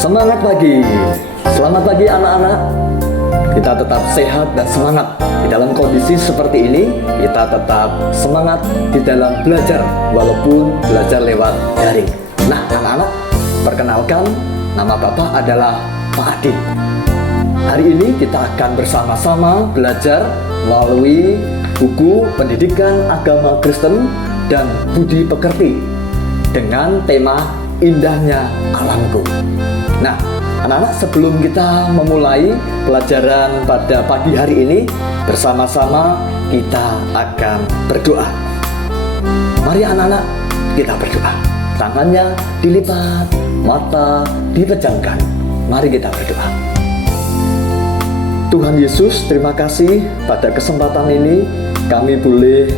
Semangat pagi. Selamat pagi anak-anak. Kita tetap sehat dan semangat. Di dalam kondisi seperti ini, kita tetap semangat di dalam belajar, walaupun belajar lewat daring. Nah anak-anak, perkenalkan, nama Bapak adalah Pak Adi. Hari ini kita akan bersama-sama belajar melalui buku Pendidikan Agama Kristen dan Budi Pekerti dengan tema Indahnya Alamku. Nah, anak-anak, sebelum kita memulai pelajaran pada pagi hari ini, bersama-sama kita akan berdoa. Mari anak-anak, kita berdoa. Tangannya dilipat, mata dipejamkan. Mari kita berdoa. Tuhan Yesus, terima kasih pada kesempatan ini kami boleh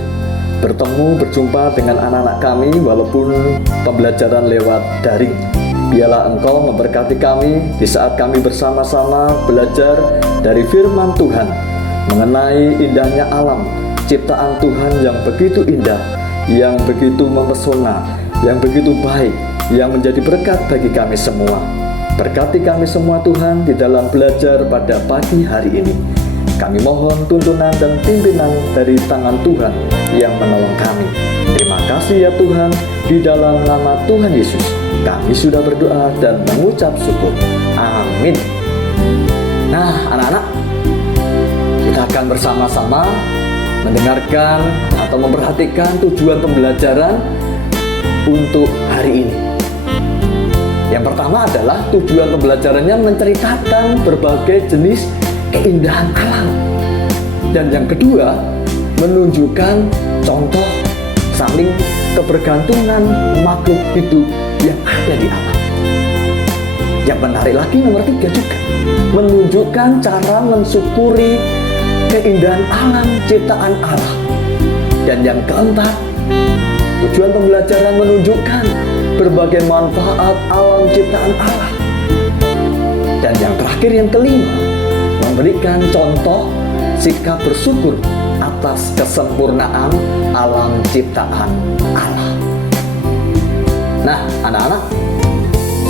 berjumpa dengan anak-anak kami walaupun pembelajaran lewat daring. Biarlah Engkau memberkati kami di saat kami bersama-sama belajar dari firman Tuhan mengenai indahnya alam, ciptaan Tuhan yang begitu indah, yang begitu mempesona, yang begitu baik, yang menjadi berkat bagi kami semua. Berkati kami semua Tuhan di dalam belajar pada pagi hari ini. Kami mohon tuntunan dan pimpinan dari tangan Tuhan yang menolong kami. Terima kasih ya Tuhan, di dalam nama Tuhan Yesus kami sudah berdoa dan mengucap syukur. Amin. Nah anak-anak, kita akan bersama-sama mendengarkan atau memperhatikan tujuan pembelajaran untuk hari ini. Yang pertama adalah tujuan pembelajarannya menceritakan berbagai jenis keindahan alam. Dan yang kedua, menunjukkan contoh saling kebergantungan makhluk hidup yang ada di alam. Yang menarik lagi nomor 3 juga, menunjukkan cara mensyukuri keindahan alam ciptaan Allah. Dan yang keempat, tujuan pembelajaran menunjukkan berbagai manfaat alam ciptaan Allah. Dan yang terakhir, yang kelima, memberikan contoh sikap bersyukur atas kesempurnaan alam ciptaan Allah. Nah anak-anak,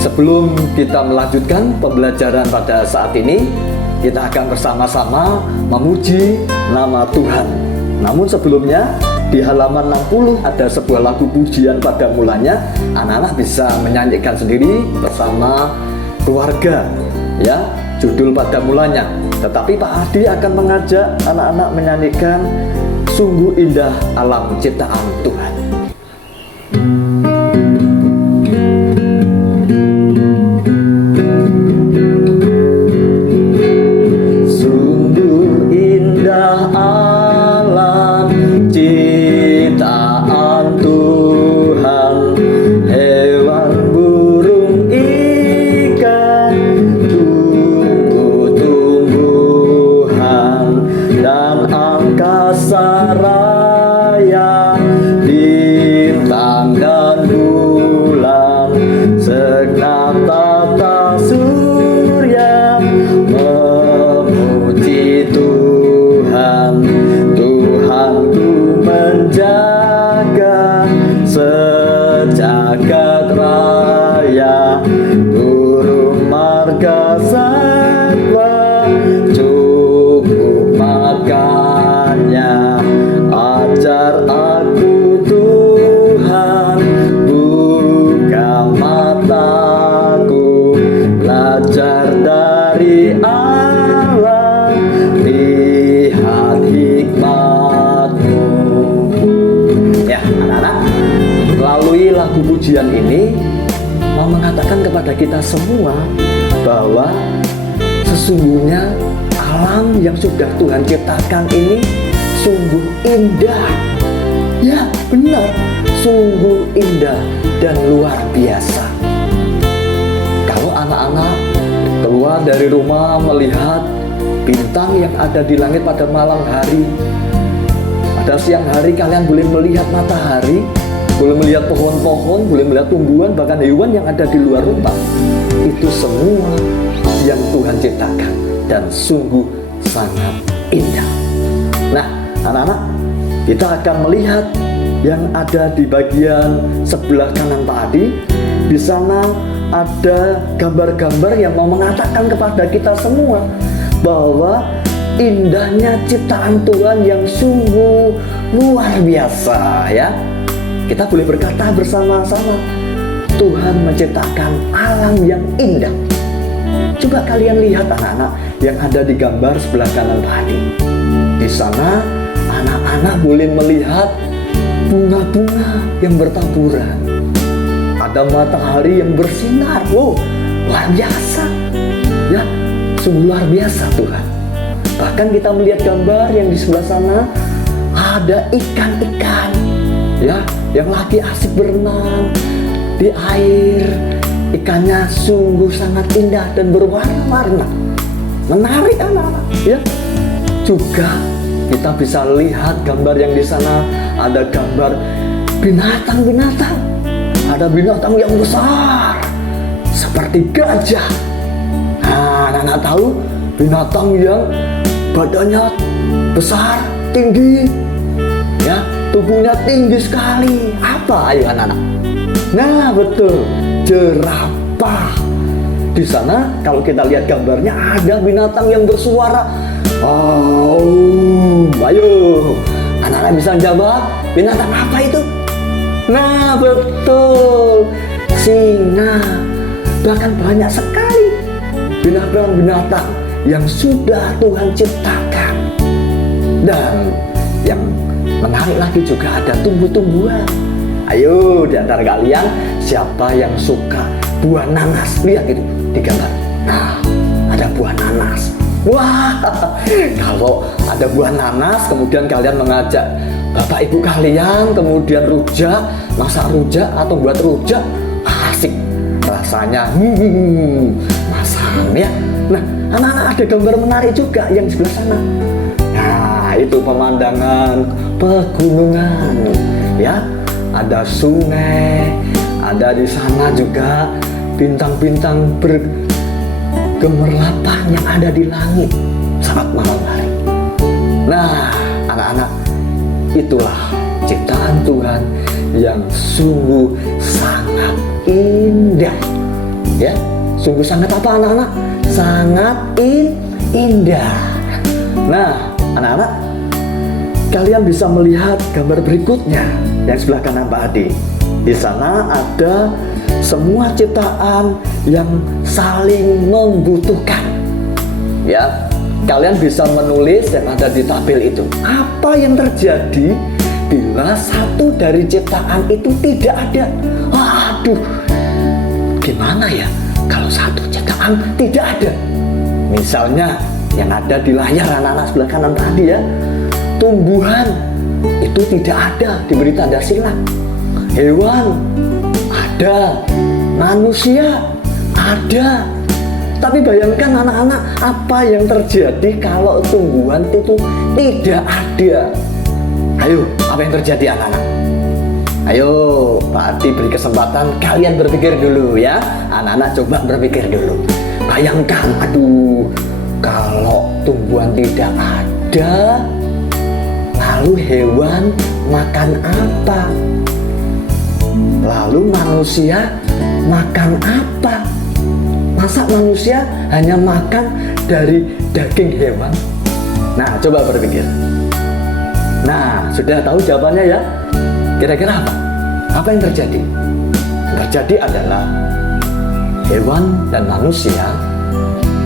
sebelum kita melanjutkan pembelajaran pada saat ini, kita akan bersama-sama memuji nama Tuhan. Namun sebelumnya, di halaman 60 ada sebuah lagu pujian pada mulanya. Anak-anak bisa menyanyikan sendiri bersama keluarga, ya, judul pada mulanya. Tetapi Pak Adi akan mengajak anak-anak menyanyikan Sungguh Indah Alam Ciptaan Tuhan. Sungguh indah alam ciptaan Tuhan, hewan, burung, ikan, tumbuh-tumbuhan, dan angkasa raya, bintang dan bulan, segenap tata surya memuji Tuhan. Tuhanku menjaga sejagat raya, burung marga satwa cukup makannya. Ajar aku Tuhan, buka mataku, belajar dari Allah, lihat hikmat-Mu. Ya anak-anak, melalui lagu pujian ini mau mengatakan kepada kita semua bahwa sesungguhnya alam yang sudah Tuhan ciptakan ini sungguh indah. Ya benar, sungguh indah dan luar biasa. Kalau anak-anak keluar dari rumah melihat bintang yang ada di langit pada malam hari, pada siang hari kalian boleh melihat matahari, boleh melihat pohon-pohon, boleh melihat tumbuhan, bahkan hewan yang ada di luar rumah. Itu semua yang Tuhan ciptakan dan sungguh sangat indah. Nah anak-anak, kita akan melihat yang ada di bagian sebelah kanan Pak Adi. Di sana ada gambar-gambar yang mau mengatakan kepada kita semua bahwa indahnya ciptaan Tuhan yang sungguh luar biasa ya. Kita boleh berkata bersama-sama, Tuhan menciptakan alam yang indah. Coba kalian lihat anak-anak yang ada di gambar sebelah kanan tadi. Di sana anak-anak boleh melihat bunga-bunga yang bertaburan. Ada matahari yang bersinar. Wow, luar biasa. Ya, sungguh luar biasa Tuhan. Bahkan kita melihat gambar yang di sebelah sana ada ikan-ikan ya yang lagi asik berenang di air. Ikannya sungguh sangat indah dan berwarna-warna. Menarik anak-anak ya. Juga kita bisa lihat gambar yang di sana ada gambar binatang-binatang. Ada binatang yang besar seperti gajah. Nah, anak-anak tahu binatang yang badannya besar, tinggi, ya, tubuhnya tinggi sekali. Apa ayo anak-anak? Nah, betul, jerapah. Di sana kalau kita lihat gambarnya ada binatang yang bersuara. Oh, ayo, anak-anak bisa jawab binatang apa itu? Nah, betul, singa. Bahkan banyak sekali binatang-binatang yang sudah Tuhan ciptakan. Dan yang menarik lagi juga ada tumbuh-tumbuhan. Ayo, di antara kalian siapa yang suka buah nanas? Lihat itu di gambar. Nah, ada buah nanas. Wah, kalau ada buah nanas kemudian kalian mengajak bapak ibu kalian kemudian rujak, masak rujak atau buat rujak, asik rasanya. Masam ya. Nah, anak-anak ada gambar menarik juga yang di sebelah sana. Nah, itu pemandangan pegunungan ya. Ada sungai, ada di sana juga bintang-bintang bergemerlapan yang ada di langit saat malam hari. Nah, anak-anak, itulah ciptaan Tuhan yang sungguh sangat indah. Ya, sungguh sangat apa anak-anak? Sangat indah. Nah, anak-anak, kalian bisa melihat gambar berikutnya yang sebelah kanan tadi. Di sana ada semua ciptaan yang saling membutuhkan. Ya, kalian bisa menulis yang ada di tabel itu. Apa yang terjadi bila satu dari ciptaan itu tidak ada? Waduh, gimana ya kalau satu ciptaan tidak ada? Misalnya yang ada di layar anak-anak sebelah kanan tadi ya, tumbuhan itu tidak ada, diberi tanda silang. Hewan ada, manusia ada. Tapi bayangkan anak-anak, apa yang terjadi kalau tumbuhan itu tidak ada? Ayo, apa yang terjadi anak-anak? Ayo, Pak Adi beri kesempatan kalian berpikir dulu ya. Anak-anak coba berpikir dulu. Bayangkan, aduh, kalau tumbuhan tidak ada, lalu hewan makan apa? Lalu manusia makan apa? Masa manusia hanya makan dari daging hewan? Nah, coba berpikir. Nah, sudah tahu jawabannya ya? Kira-kira apa? Apa yang terjadi? Yang terjadi adalah hewan dan manusia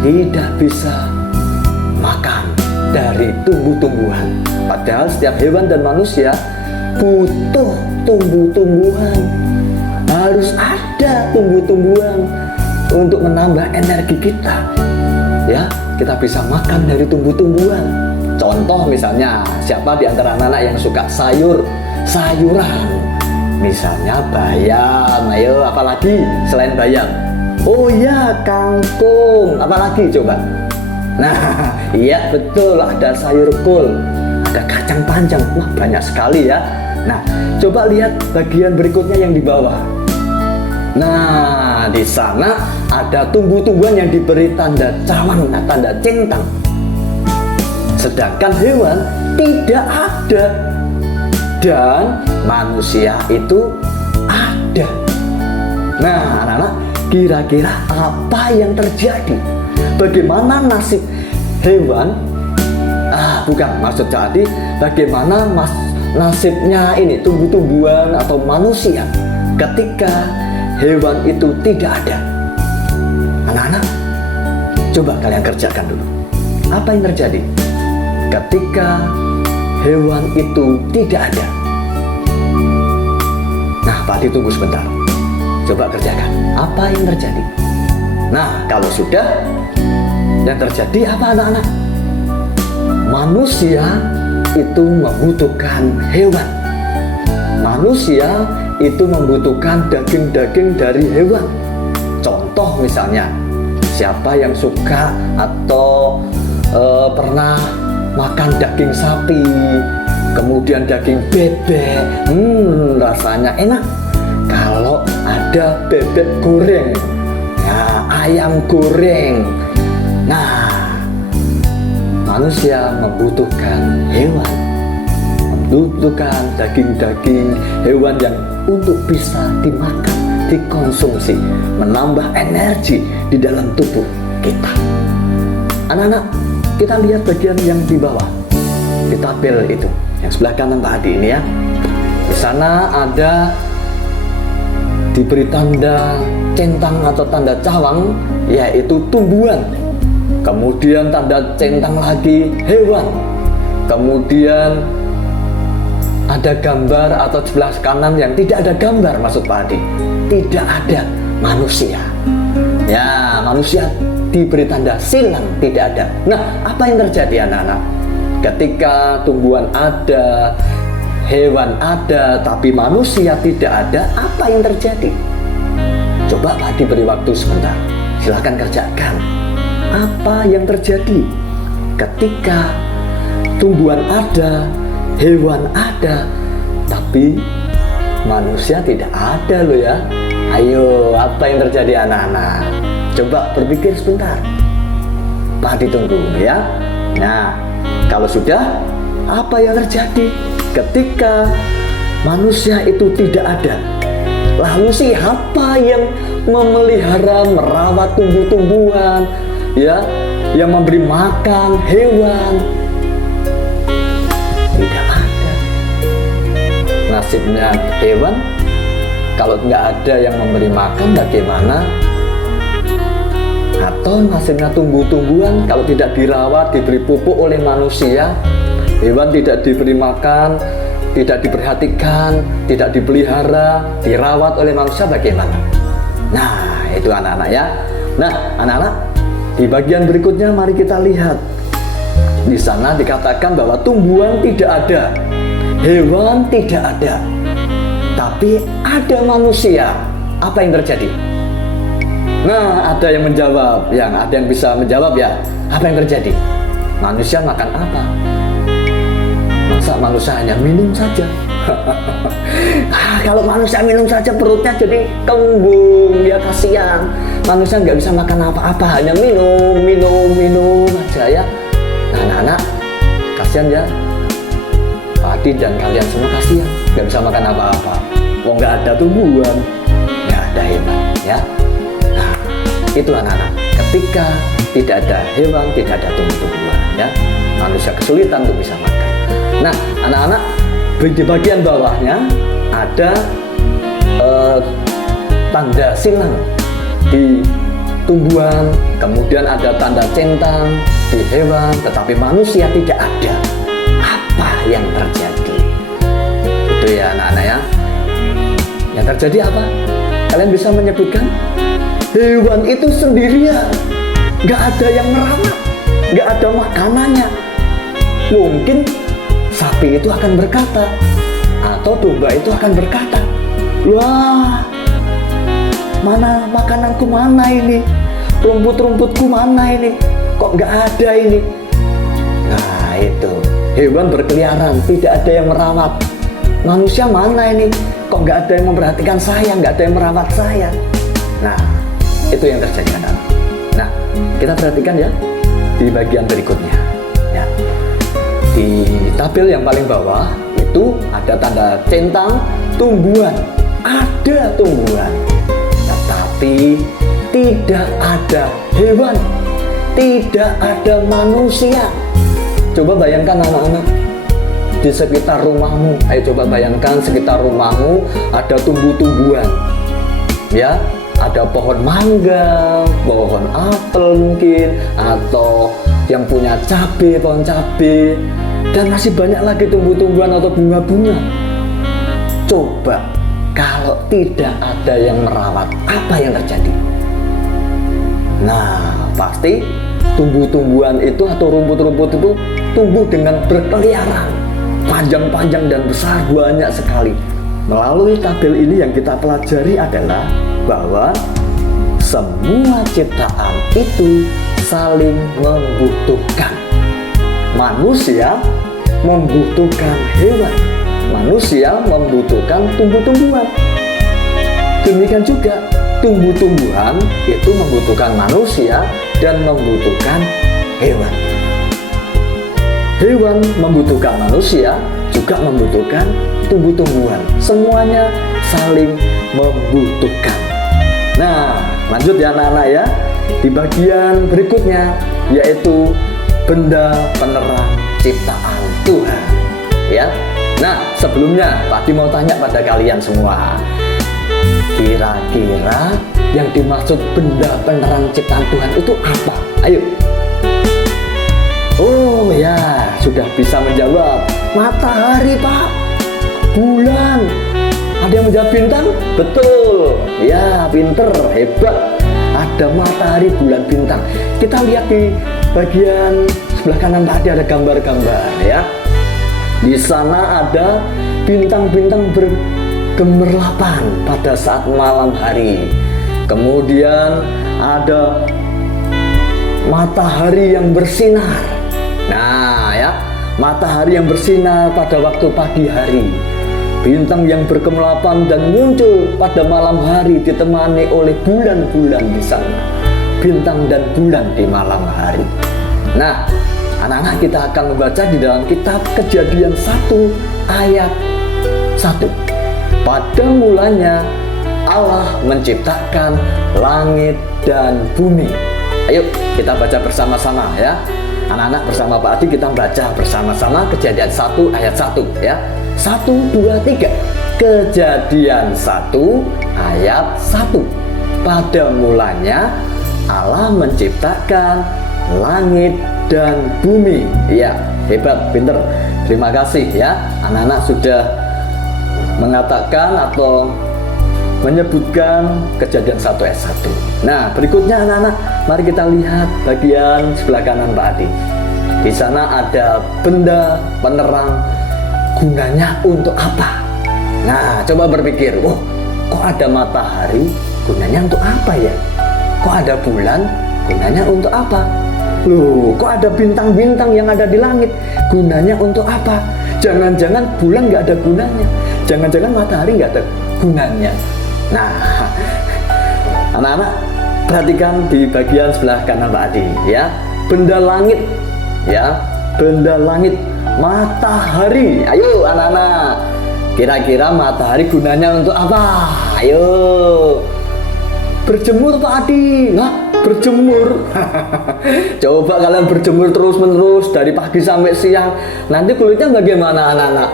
tidak bisa makan dari tumbuh-tumbuhan. Padahal setiap hewan dan manusia butuh tumbuh-tumbuhan. Harus ada tumbuh-tumbuhan untuk menambah energi kita. Ya, kita bisa makan dari tumbuh-tumbuhan. Contoh misalnya, siapa di antara anak-anak yang suka sayuran? Misalnya bayam. Ayo, apalagi selain bayam? Oh ya, kangkung. Apalagi coba? Nah, iya betul, ada sayur kol, ada kacang panjang. Wah, banyak sekali ya. Nah, coba lihat bagian berikutnya yang di bawah. Nah, di sana ada tumbuh-tumbuhan yang diberi tanda cawan, tanda centang. Sedangkan hewan tidak ada. Dan manusia itu ada. Nah, anak-anak, Kira-kira apa yang terjadi? Bagaimana nasib hewan? Bukan, maksud jadi bagaimana nasibnya ini tumbuh-tumbuhan atau manusia ketika hewan itu tidak ada? Anak-anak, coba kalian kerjakan dulu. Apa yang terjadi ketika hewan itu tidak ada? Nah, Pak Adi tunggu sebentar. Coba kerjakan. Apa yang terjadi? Nah, kalau sudah, yang terjadi apa anak-anak? Manusia itu membutuhkan hewan. Manusia itu membutuhkan daging-daging dari hewan. Contoh misalnya, siapa yang suka atau pernah makan daging sapi, kemudian daging bebek, rasanya enak. Kalau ada bebek goreng, ya, ayam goreng. Nah, manusia membutuhkan hewan, membutuhkan daging-daging hewan yang untuk bisa dimakan, dikonsumsi, menambah energi di dalam tubuh kita. Anak-anak, kita lihat bagian yang di bawah, di tabel itu, yang sebelah kanan Pak Adi ini ya. Di sana ada diberi tanda centang atau tanda cawang, yaitu tumbuhan. Kemudian tanda centang lagi hewan. Kemudian ada gambar atau sebelah kanan yang tidak ada gambar, maksud Pak Adi. Tidak ada manusia. Ya, manusia diberi tanda silang, tidak ada. Nah, apa yang terjadi anak-anak? Ketika tumbuhan ada, hewan ada, tapi manusia tidak ada, apa yang terjadi? Coba Pak Adi beri waktu sebentar. Silahkan kerjakan. Apa yang terjadi ketika tumbuhan ada, hewan ada, tapi manusia tidak ada loh ya? Ayo, apa yang terjadi anak-anak? Coba berpikir sebentar. Pak Adi tunggu ya. Nah, kalau sudah, apa yang terjadi ketika manusia itu tidak ada? Lalu siapa yang memelihara, merawat tumbuh-tumbuhan, ya, yang memberi makan hewan? Tidak ada. Nasibnya hewan, kalau nggak ada yang memberi makan bagaimana? Atau nasibnya tumbuh-tumbuhan, kalau tidak dirawat, diberi pupuk oleh manusia, hewan tidak diberi makan, tidak diperhatikan, tidak dipelihara, dirawat oleh manusia, bagaimana? Nah, itu anak-anak ya. Nah, anak-anak, di bagian berikutnya mari kita lihat. Di sana dikatakan bahwa tumbuhan tidak ada, hewan tidak ada, tapi ada manusia. Apa yang terjadi? Nah, ada yang menjawab, ada yang bisa menjawab ya. Apa yang terjadi? Manusia makan apa? Masa manusia hanya minum saja? Kalau manusia minum saja perutnya jadi kembung, ya kasihan. Manusia nggak bisa makan apa-apa, hanya minum aja ya. Nah, anak-anak, kasihan ya. Pak Adi dan kalian semua kasihan, nggak bisa makan apa-apa. Wong nggak ada tumbuhan, nggak ada hewan ya. Nah, itu anak-anak. Ketika tidak ada hewan, tidak ada tumbuh-tumbuhan ya, manusia kesulitan untuk bisa makan. Nah, anak-anak, di bagian bawahnya ada tanda silang di tumbuhan, kemudian ada tanda centang di hewan, tetapi manusia tidak ada. Apa yang terjadi? Itu ya anak-anak ya. Yang terjadi apa? Kalian bisa menyebutkan? Hewan itu sendirian, nggak ada yang merawat, nggak ada makanannya. Mungkin sapi itu akan berkata, atau domba itu akan berkata, wah, mana makananku, mana ini, rumput-rumputku mana ini, kok nggak ada ini. Nah, itu hewan berkeliaran, tidak ada yang merawat. Manusia mana ini, kok nggak ada yang memperhatikan saya, nggak ada yang merawat saya. Nah, itu yang terjadi anak-anak. Nah, kita perhatikan ya di bagian berikutnya ya. Di tabel yang paling bawah itu ada tanda centang tumbuhan. Ada tumbuhan, tetapi berarti tidak ada hewan, tidak ada manusia. Coba bayangkan anak-anak, di sekitar rumahmu, ayo coba bayangkan sekitar rumahmu ada tumbuh-tumbuhan, ya, ada pohon mangga, pohon apel mungkin, atau yang punya cabai, pohon cabai, dan masih banyak lagi tumbuh-tumbuhan atau bunga-bunga. Coba kalau tidak ada yang merawat, apa yang terjadi? Nah, pasti tumbuh-tumbuhan itu atau rumput-rumput itu tumbuh dengan berkeliaran, panjang-panjang dan besar, banyak sekali. Melalui tabel ini yang kita pelajari adalah bahwa semua ciptaan itu saling membutuhkan. Manusia membutuhkan hewan, manusia membutuhkan tumbuh-tumbuhan. Demikian juga tumbuh-tumbuhan itu membutuhkan manusia dan membutuhkan hewan. Hewan membutuhkan manusia, juga membutuhkan tumbuh-tumbuhan. Semuanya saling membutuhkan. Nah, lanjut ya anak-anak ya. Di bagian berikutnya yaitu benda penerang ciptaan Tuhan. Ya. Nah, sebelumnya Pak Adi mau tanya pada kalian semua. Kira-kira yang dimaksud benda penerang ciptaan Tuhan itu apa? Ayo. Oh ya, sudah bisa menjawab. Matahari, Pak. Bulan. Ada yang menjawab bintang? Betul. Ya, pinter, hebat. Ada matahari, bulan, bintang. Kita lihat di bagian sebelah kanan tadi ada gambar-gambar ya. Di sana ada bintang-bintang bergemerlapan pada saat malam hari. Kemudian ada matahari yang bersinar. Nah ya, matahari yang bersinar pada waktu pagi hari. Bintang yang bergemerlapan dan muncul pada malam hari ditemani oleh bulan-bulan di sana. Bintang dan bulan di malam hari. Nah, anak-anak, kita akan membaca di dalam kitab Kejadian 1 ayat 1. Pada mulanya Allah menciptakan langit dan bumi. Ayo kita baca bersama-sama ya. Anak-anak bersama Pak Adi kita baca bersama-sama Kejadian 1 ayat 1 ya. 1, 2, 3. Kejadian 1 ayat 1. Pada mulanya Allah menciptakan langit dan bumi. Ya, hebat, pinter. Terima kasih ya. Anak-anak sudah mengatakan atau menyebutkan Kejadian 1 ayat 1. Nah, berikutnya anak-anak, mari kita lihat bagian sebelah kanan Pak Adi. Di sana ada benda penerang, gunanya untuk apa? Nah, coba berpikir, kok ada matahari, gunanya untuk apa ya? Kok ada bulan, gunanya untuk apa? Loh, kok ada bintang-bintang yang ada di langit, gunanya untuk apa? Jangan-jangan bulan nggak ada gunanya, jangan-jangan matahari nggak ada gunanya. Nah, anak-anak perhatikan di bagian sebelah kanan Pak Adi ya. Benda langit ya, benda langit, matahari. Ayo anak-anak, kira-kira matahari gunanya untuk apa? Ayo. Berjemur Pak Adi. Hah? Berjemur. Coba kalian berjemur terus-menerus dari pagi sampai siang, nanti kulitnya bagaimana anak-anak?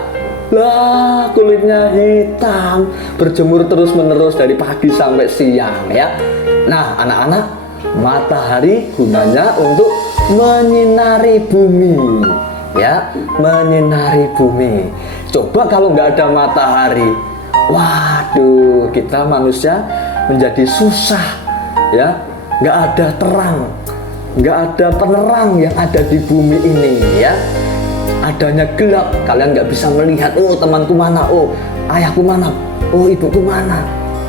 Lah, kulitnya hitam. Berjemur terus-menerus dari pagi sampai siang ya. Nah, anak-anak, matahari gunanya untuk menyinari bumi ya, menyinari bumi. Coba kalau nggak ada matahari, waduh, kita manusia menjadi susah ya. Nggak ada terang, nggak ada penerang yang ada di bumi ini ya. Adanya gelap, kalian nggak bisa melihat, oh temanku mana, oh ayahku mana, oh ibuku mana.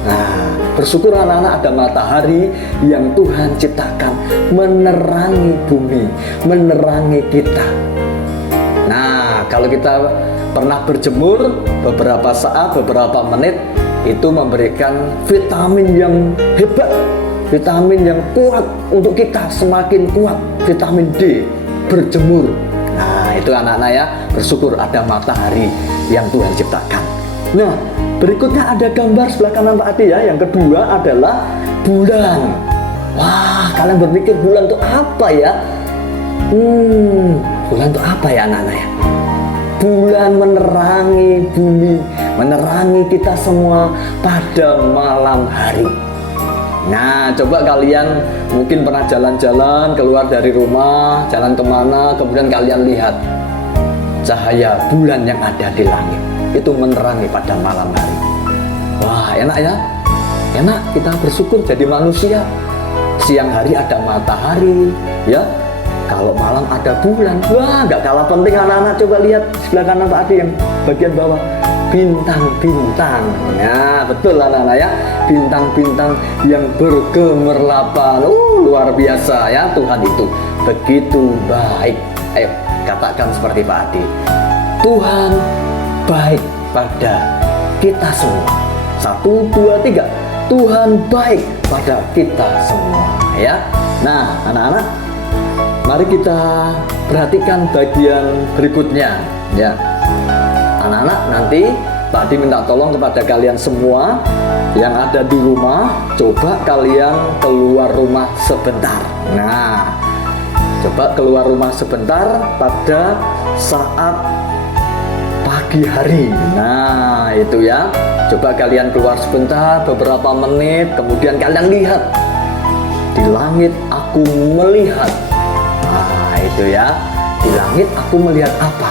Nah, bersyukur anak-anak ada matahari yang Tuhan ciptakan menerangi bumi, menerangi kita. Nah, kalau kita pernah berjemur beberapa saat, beberapa menit, itu memberikan vitamin yang hebat, vitamin yang kuat untuk kita, semakin kuat vitamin D, berjemur. Nah, itu anak-anak ya, bersyukur ada matahari yang Tuhan ciptakan. Nah, berikutnya ada gambar sebelah kanan Pak Adi ya. Yang kedua adalah bulan. Wah, kalian berpikir bulan itu apa ya? Bulan itu apa ya anak-anak ya? Bulan menerangi bumi, menerangi kita semua pada malam hari. Nah, coba kalian mungkin pernah jalan-jalan keluar dari rumah, jalan kemana, kemudian kalian lihat cahaya bulan yang ada di langit. Itu menerangi pada malam hari. Wah, enak ya? Enak, kita bersyukur jadi manusia. Siang hari ada matahari, ya. Kalau malam ada bulan. Wah, gak kalah penting anak-anak. Coba lihat sebelah kanan Pak Adi yang bagian bawah. Bintang-bintang. Nah, betul anak-anak ya. Bintang-bintang yang bergemerlapan. Luar biasa ya Tuhan itu. Begitu baik. Ayo, katakan seperti Pak Adi. Tuhan baik pada kita semua. 1, 2, 3. Tuhan baik pada kita semua ya. Nah, anak-anak, mari kita perhatikan bagian berikutnya ya. Anak-anak, nanti Pak Adi minta tolong kepada kalian semua yang ada di rumah, coba kalian keluar rumah sebentar. Nah, coba keluar rumah sebentar pada saat pagi hari. Nah, itu ya. Coba kalian keluar sebentar, beberapa menit, kemudian kalian lihat. Di langit aku melihat. Nah, itu ya. Di langit aku melihat apa?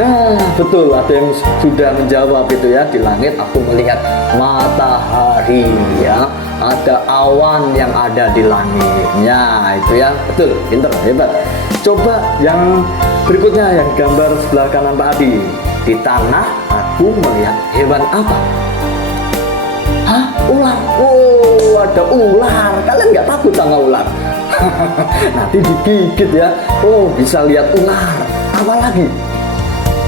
Nah, betul, ada yang sudah menjawab itu ya. Di langit aku melihat matahari ya. Ada awan yang ada di langitnya. Itu ya, betul, pintar, hebat. Coba yang berikutnya, yang gambar sebelah kanan Pak Adi. Di tanah aku melihat hewan apa? Hah? Ular. Oh, ada ular. Kalian nggak takut sama ular? Nanti digigit ya. Oh, bisa lihat ular. Apa lagi?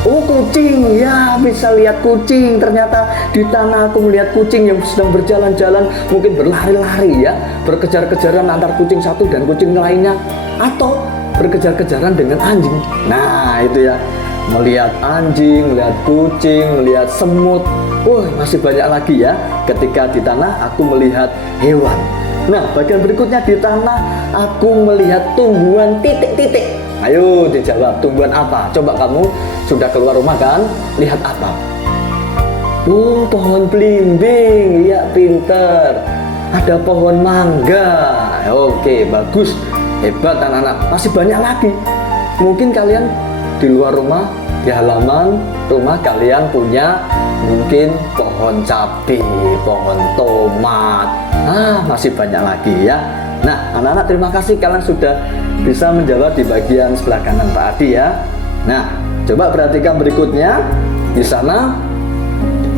Oh, kucing. Ya, bisa lihat kucing. Ternyata di tanah aku melihat kucing yang sedang berjalan-jalan, mungkin berlari-lari ya, berkejar-kejaran antar kucing satu dan kucing lainnya, atau berkejar-kejaran dengan anjing. Nah, itu ya. Melihat anjing, melihat kucing, melihat semut. Masih banyak lagi ya. Ketika di tanah aku melihat hewan. Nah, bagian berikutnya, di tanah aku melihat tumbuhan titik-titik. Ayo dijawab, tumbuhan apa? Coba kamu sudah keluar rumah kan? Lihat apa? Pohon belimbing. Ya, pinter. Ada pohon mangga. Oke, bagus. Hebat anak-anak. Masih banyak lagi. Mungkin kalian di luar rumah, di halaman rumah kalian punya mungkin pohon cabai, pohon tomat. Masih banyak lagi ya. Nah, anak-anak, terima kasih kalian sudah bisa menjawab di bagian sebelah kanan Pak Adi ya. Nah, coba perhatikan berikutnya. Di sana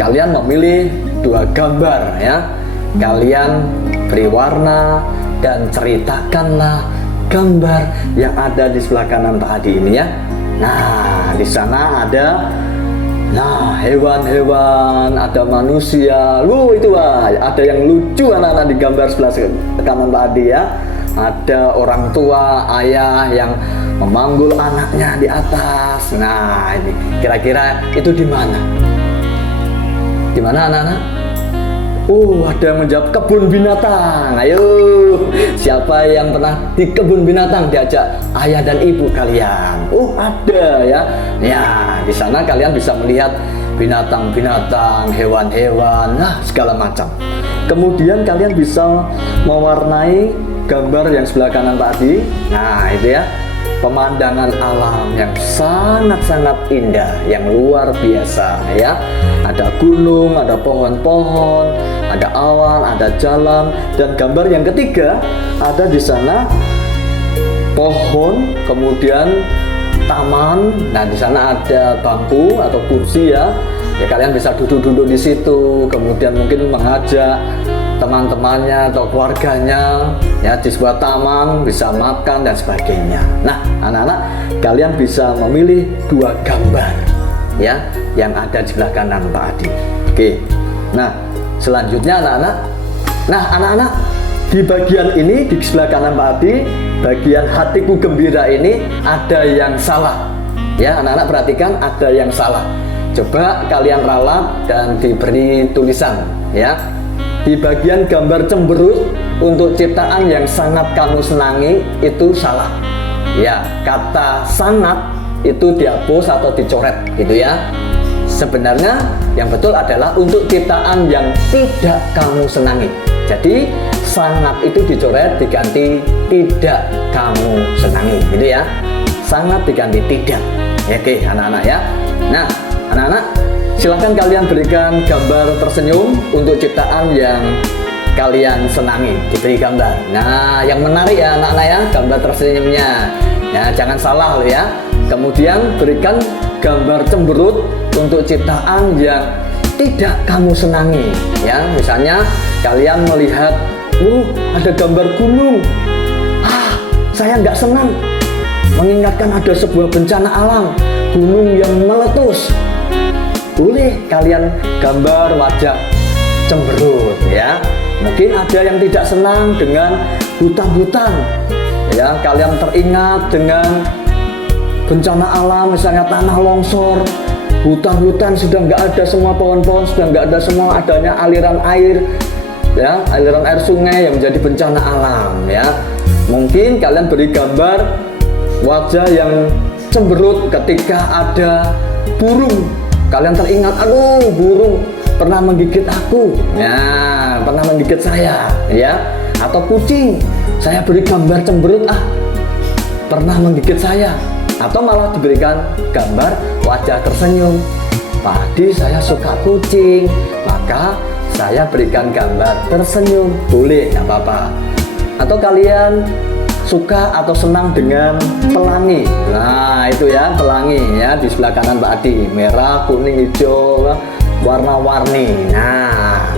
kalian memilih 2 gambar ya. Kalian beri warna dan ceritakanlah gambar yang ada di sebelah kanan Pak Adi ini ya. Nah, di sana ada hewan-hewan, ada manusia. Itu ada yang lucu anak-anak di gambar sebelah kanan Pak Adi ya. Ada orang tua, ayah yang memanggul anaknya di atas. Nah, ini kira-kira itu di mana? Di mana anak-anak? Ada yang menjawab kebun binatang. Ayo, siapa yang pernah di kebun binatang diajak ayah dan ibu kalian? Ada ya. Ya, di sana kalian bisa melihat binatang-binatang, hewan-hewan, segala macam. Kemudian kalian bisa mewarnai gambar yang sebelah kanan Pak Adi. Nah, itu ya. Pemandangan alam yang sangat-sangat indah, yang luar biasa ya. Ada gunung, ada pohon-pohon, ada awan, ada jalan, dan gambar yang ketiga ada di sana pohon, kemudian taman. Nah, di sana ada bangku atau kursi ya. Kalian bisa duduk-duduk di situ, kemudian mungkin mengajak teman-temannya atau keluarganya ya di sebuah taman, bisa makan dan sebagainya. Nah, anak-anak, kalian bisa memilih 2 gambar ya yang ada di sebelah kanan Pak Adi. Oke. Nah, selanjutnya anak-anak, di bagian ini di sebelah kanan Pak Adi, bagian hatiku gembira ini ada yang salah. Ya, anak-anak perhatikan, ada yang salah. Coba kalian ralat dan diberi tulisan ya. di bagian gambar cemberut untuk ciptaan yang sangat kamu senangi itu salah. Ya, kata sangat itu dihapus atau dicoret gitu ya. Sebenarnya yang betul adalah untuk ciptaan yang tidak kamu senangi. Jadi sangat itu dicoret diganti tidak kamu senangi gitu ya. Sangat diganti tidak. Oke anak-anak ya. Nah anak-anak, silakan kalian berikan gambar tersenyum untuk ciptaan yang kalian senangi. Diberi gambar. Nah yang menarik ya anak-anak ya, gambar tersenyumnya ya, jangan salah loh ya. Kemudian berikan gambar cemberut untuk ciptaan yang tidak kamu senangi ya. Misalnya kalian melihat ada gambar gunung, saya nggak senang, mengingatkan ada sebuah bencana alam, gunung yang meletus. Boleh kalian gambar wajah cemberut ya. Mungkin ada yang tidak senang dengan hutan-hutan ya, kalian teringat dengan bencana alam, misalnya tanah longsor, hutan-hutan sudah nggak ada, semua pohon-pohon sudah nggak ada, semua adanya aliran air ya, aliran air sungai yang menjadi bencana alam ya. Mungkin kalian beri gambar wajah yang cemberut ketika ada burung, kalian teringat, aduh burung pernah menggigit aku ya, pernah menggigit saya ya. Atau kucing, saya beri gambar cemberut, pernah menggigit saya. Atau malah diberikan gambar wajah tersenyum, tadi saya suka kucing, maka saya berikan gambar tersenyum. Boleh, nggak apa-apa. Atau kalian suka atau senang dengan pelangi. Nah itu ya, pelangi ya, di sebelah kanan Mbak Adi, merah, kuning, hijau, warna-warni. Nah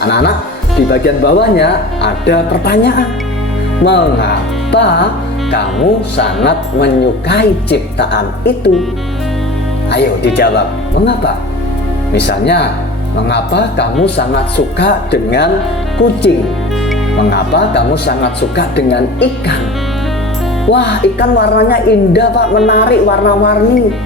anak-anak, di bagian bawahnya ada pertanyaan. Mengapa kamu sangat menyukai ciptaan itu? Ayo dijawab, mengapa? Misalnya, mengapa kamu sangat suka dengan kucing? Mengapa kamu sangat suka dengan ikan? Wah, ikan warnanya indah Pak, menarik, warna-warni.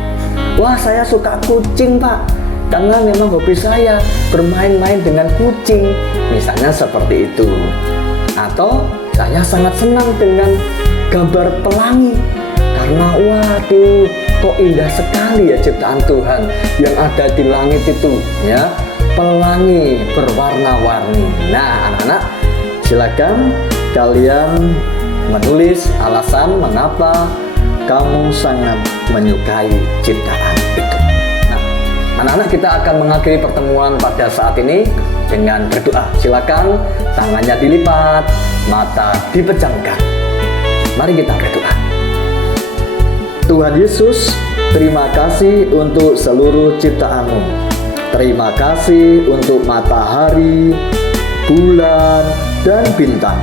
Wah, saya suka kucing Pak, karena memang hobi saya bermain-main dengan kucing. Misalnya seperti itu. Atau saya sangat senang dengan gambar pelangi, karena waduh kok indah sekali ya ciptaan Tuhan yang ada di langit itu ya, pelangi berwarna-warni. Nah anak-anak, silakan kalian menulis alasan mengapa kamu sangat menyukai ciptaan itu. Nah anak-anak, kita akan mengakhiri pertemuan pada saat ini dengan berdoa. Silakan tangannya dilipat, mata dipejamkan. Mari kita berdoa. Tuhan Yesus, terima kasih untuk seluruh ciptaan-Mu. Terima kasih untuk matahari, bulan, dan bintang.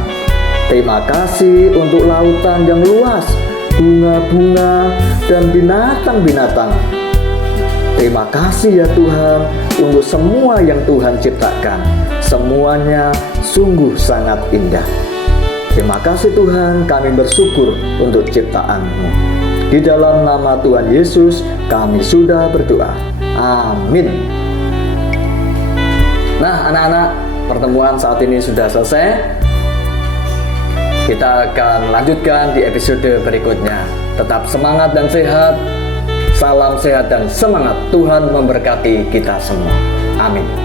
Terima kasih untuk lautan yang luas, bunga-bunga, dan binatang-binatang. Terima kasih ya Tuhan untuk semua yang Tuhan ciptakan. Semuanya sungguh sangat indah. Terima kasih Tuhan, kami bersyukur untuk ciptaan-Mu. Di dalam nama Tuhan Yesus kami sudah berdoa. Amin. Nah anak-anak, pertemuan saat ini sudah selesai. Kita akan lanjutkan di episode berikutnya. Tetap semangat dan sehat. Salam sehat dan semangat. Tuhan memberkati kita semua. Amin.